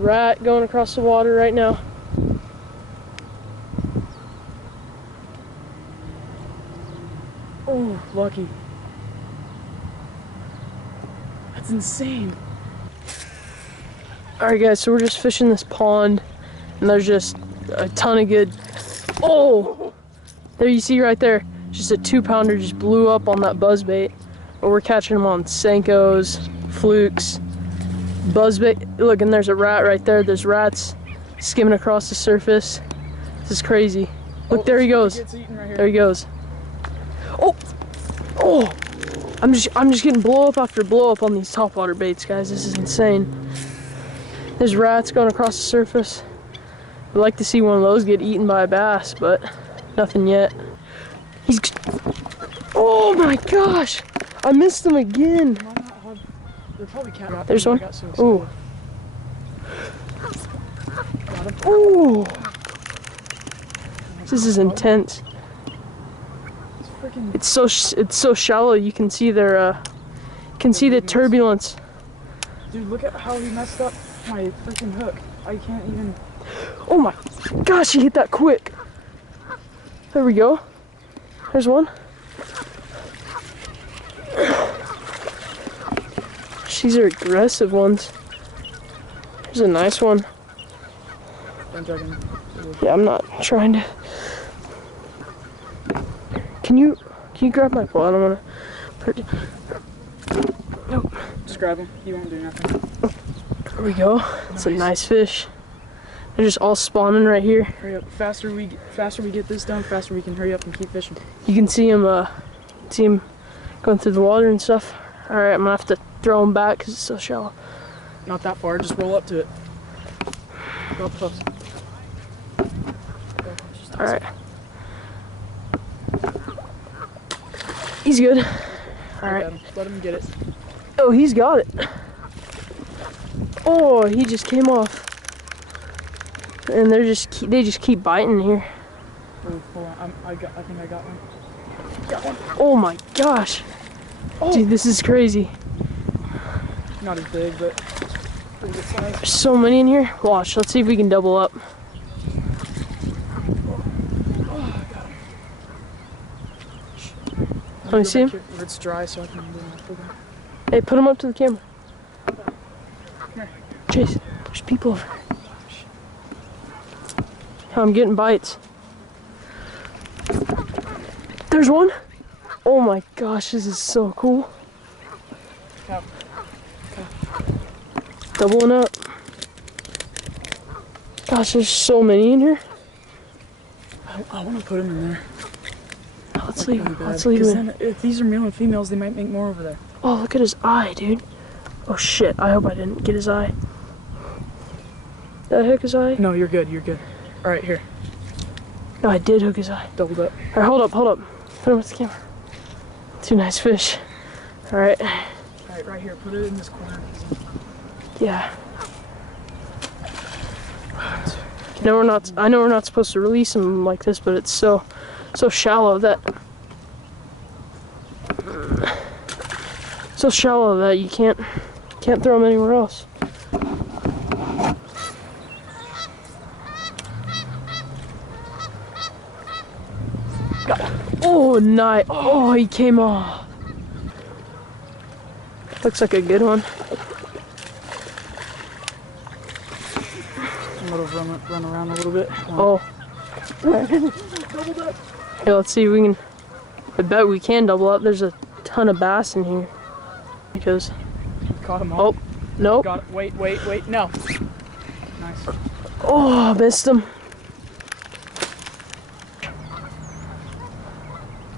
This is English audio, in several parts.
rat going across the water right now. Oh, lucky. That's insane. Alright guys, so we're just fishing this pond and there's just a ton of good. Oh! There you see right there, just a 2-pounder just blew up on that buzzbait. But we're catching them on Senkos, flukes, buzzbait. Look, and there's a rat right there. There's rats skimming across the surface. This is crazy. Look, there he goes. There he goes. Oh! Oh! I'm just getting blow up after blow up on these topwater baits, guys. This is insane. There's rats going across the surface. I'd like to see one of those get eaten by a bass, but nothing yet. He's... Oh my gosh! I missed him again. There's one. Ooh. Ooh. This is intense. It's so shallow. You can see their the turbulence. Dude, look at how he messed up my freaking hook. I can't even. Oh my gosh, he hit that quick. There we go. There's one. These are aggressive ones. Here's a nice one. Yeah, I'm not trying to. Can you grab my pole? I'm gonna hurt you. Nope. Just grab him. He won't do nothing. There we go. It's a nice fish. They're just all spawning right here. Hurry up. Faster we get this done, faster we can hurry up and keep fishing. You can see him going through the water and stuff. All right, I'm gonna have to throw him back because it's so shallow. Not that far. Just roll up to it. Go up close. All right. He's good. All right. Let him get it. Oh, he's got it. Oh, he just came off. And they just keep biting here. Oh, hold on. I think I got one. Got one. Oh my gosh. Oh. Dude, this is crazy. Not as big, but pretty good size. There's so many in here. Watch. Let's see if we can double up. Let me see him. Where it's dry, so I can do my. Hey, put him up to the camera. Here. Chase, there's people over there. I'm getting bites. There's one. Oh my gosh, this is so cool. Cow. Doubling up. Gosh, there's so many in here. I want to put them in there. Let's leave him. Let's leave him. Then if these are male and females, they might make more over there. Oh, look at his eye, dude. Oh shit, I hope I didn't get his eye. Did I hook his eye? No, you're good, you're good. Alright, here. No, I did hook his eye. Doubled up. Alright, hold up. Put him with the camera. Two nice fish. Alright. Alright, right here. Put it in this corner. Yeah. No, I know we're not supposed to release them like this, but it's so shallow that you can't throw them anywhere else. Oh, nice. Oh, he came off. Looks like a good one. I'm gonna run around a little bit. Oh. Hey, let's see if we can. I bet we can double up. There's a ton of bass in here. Because. Caught him all. Oh, nope. Got it. Wait. No. Nice. Oh, missed him.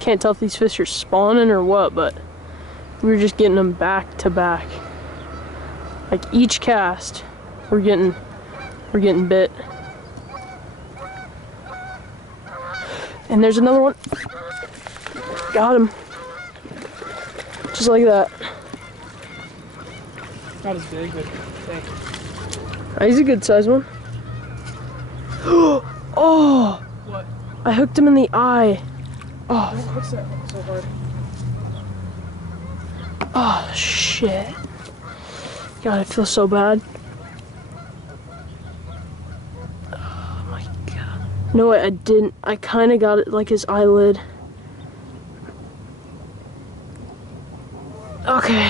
Can't tell if these fish are spawning or what, but we were just getting them back to back. Like each cast, we're getting bit. And there's another one. Got him. Just like that. Not as big, but hey. He's a good size one. Oh! What? I hooked him in the eye. Oh. Don't push that so hard. Oh shit. God, I feel so bad. No, I didn't. I kind of got it like his eyelid. Okay.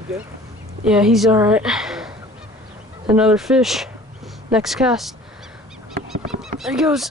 You good? Yeah, he's alright. Another fish. Next cast. There he goes.